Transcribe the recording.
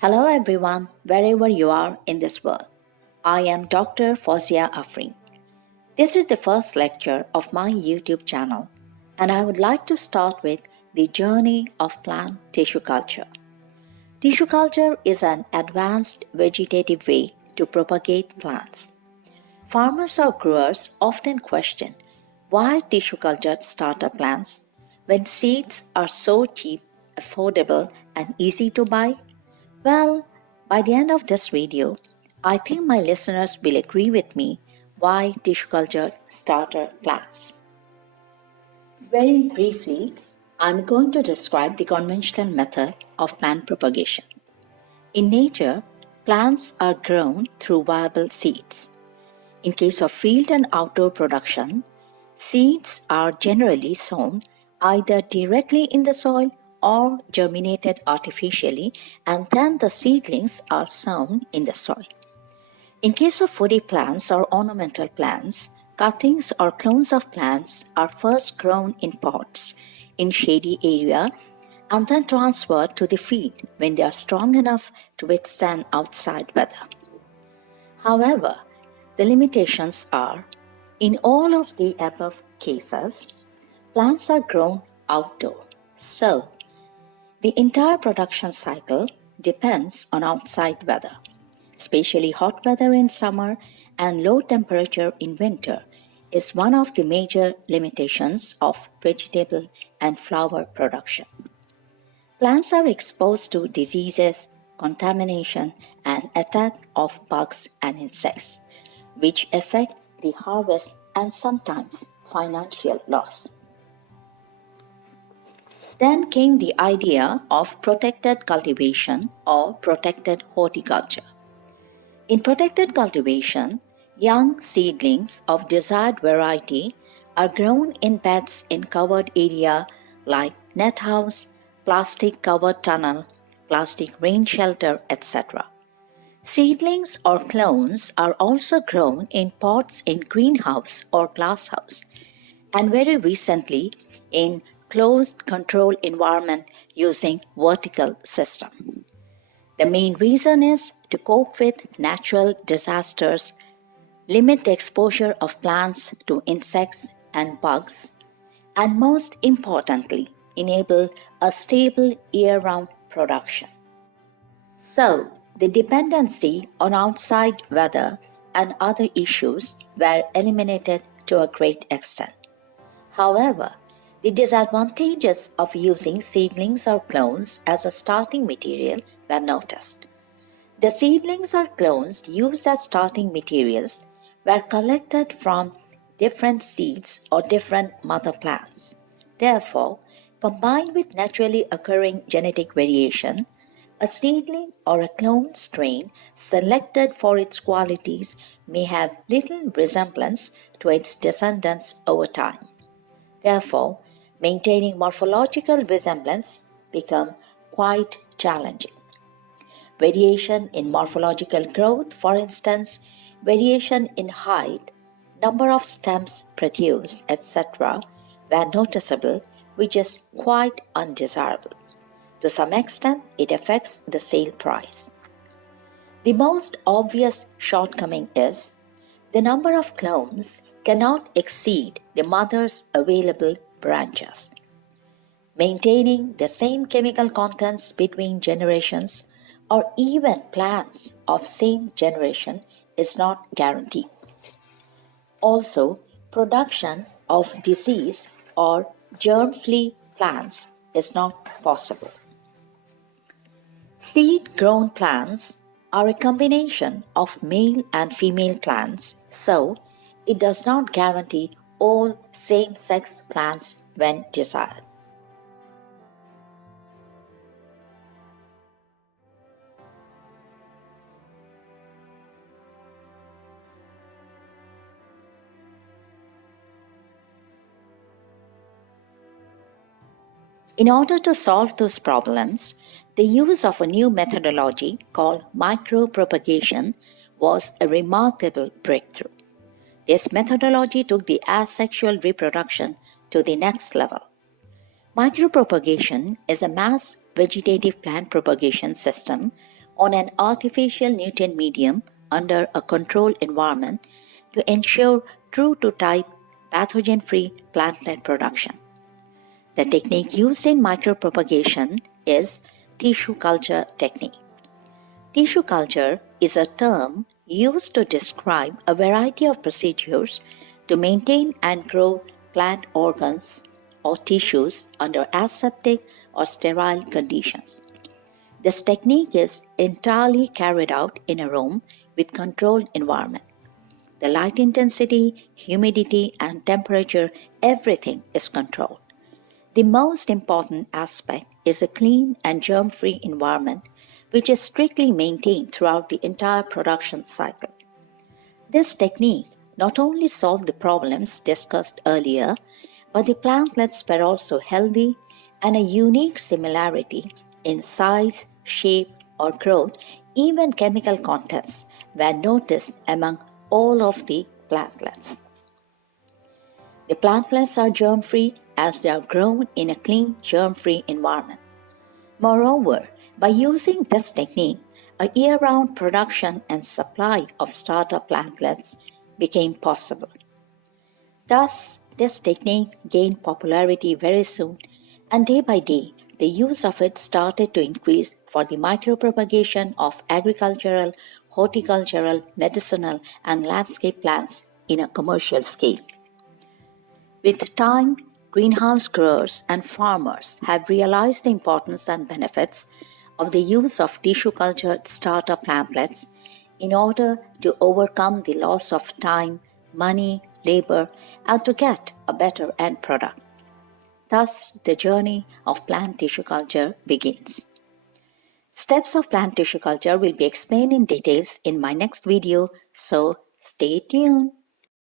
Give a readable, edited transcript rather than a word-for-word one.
Hello everyone, wherever you are in this world. I am Dr. Fozia Afrin. This is the first lecture of my YouTube channel, and I would like to start with the journey of plant tissue culture. Tissue culture is an advanced vegetative way to propagate plants. Farmers or growers often question why tissue cultured starter plants when seeds are so cheap, affordable, and easy to buy. Well, by the end of this video, I think my listeners will agree with me why tissue culture starter plants. Very briefly, I'm going to describe the conventional method of plant propagation. In nature, plants are grown through viable seeds. In case of field and outdoor production, seeds are generally sown either directly in the soil or germinated artificially, and then the seedlings are sown in the soil. In case of woody plants or ornamental plants, cuttings or clones of plants are first grown in pots in shady area and then transferred to the field when they are strong enough to withstand outside weather. However, the limitations are, in all of the above cases, plants are grown outdoor, so the entire production cycle depends on outside weather, especially hot weather in summer and low temperature in winter is one of the major limitations of vegetable and flower production. Plants are exposed to diseases, contamination, and attack of bugs and insects, which affect the harvest and sometimes financial loss. Then came the idea of protected cultivation or protected horticulture. In protected cultivation, young seedlings of desired variety are grown in beds in covered area like net house, plastic covered tunnel, plastic rain shelter, etc. Seedlings or clones are also grown in pots in greenhouse or glasshouse, and very recently in closed control environment using vertical system. The main reason is to cope with natural disasters, limit the exposure of plants to insects and bugs, and most importantly, enable a stable year-round production. So, the dependency on outside weather and other issues were eliminated to a great extent. However, the disadvantages of using seedlings or clones as a starting material were noticed. The seedlings or clones used as starting materials were collected from different seeds or different mother plants. Therefore, combined with naturally occurring genetic variation, a seedling or a clone strain selected for its qualities may have little resemblance to its descendants over time. Therefore, maintaining morphological resemblance become quite challenging. Variation in morphological growth, for instance, variation in height, number of stems produced, etc., were noticeable, which is quite undesirable. To some extent, it affects the sale price. The most obvious shortcoming is the number of clones cannot exceed the mother's available branches. Maintaining the same chemical contents between generations or even plants of same generation is not guaranteed. Also, production of disease or germ-free plants is not possible. Seed-grown plants are a combination of male and female plants, so it does not guarantee all same-sex plants when desired. In order to solve those problems, the use of a new methodology called micropropagation was a remarkable breakthrough. This methodology took the asexual reproduction to the next level. Micropropagation is a mass vegetative plant propagation system on an artificial nutrient medium under a controlled environment to ensure true-to-type pathogen-free plantlet production. The technique used in micropropagation is tissue culture technique. Tissue culture is a term used to describe a variety of procedures to maintain and grow plant organs or tissues under aseptic or sterile conditions. This technique is entirely carried out in a room with controlled environment. The light intensity, humidity, and temperature, everything is controlled. The most important aspect is a clean and germ-free environment, which is strictly maintained throughout the entire production cycle. This technique not only solved the problems discussed earlier, but the plantlets were also healthy, and a unique similarity in size, shape, or growth, even chemical contents, were noticed among all of the plantlets. The plantlets are germ-free as they are grown in a clean, germ-free environment. Moreover, by using this technique, a year-round production and supply of starter plantlets became possible. Thus, this technique gained popularity very soon, and day by day, the use of it started to increase for the micropropagation of agricultural, horticultural, medicinal, and landscape plants in a commercial scale. With time, greenhouse growers and farmers have realized the importance and benefits of the use of tissue cultured starter plantlets in order to overcome the loss of time, money, labor, and to get a better end product. Thus, the journey of plant tissue culture begins. Steps of plant tissue culture will be explained in details in my next video, so stay tuned.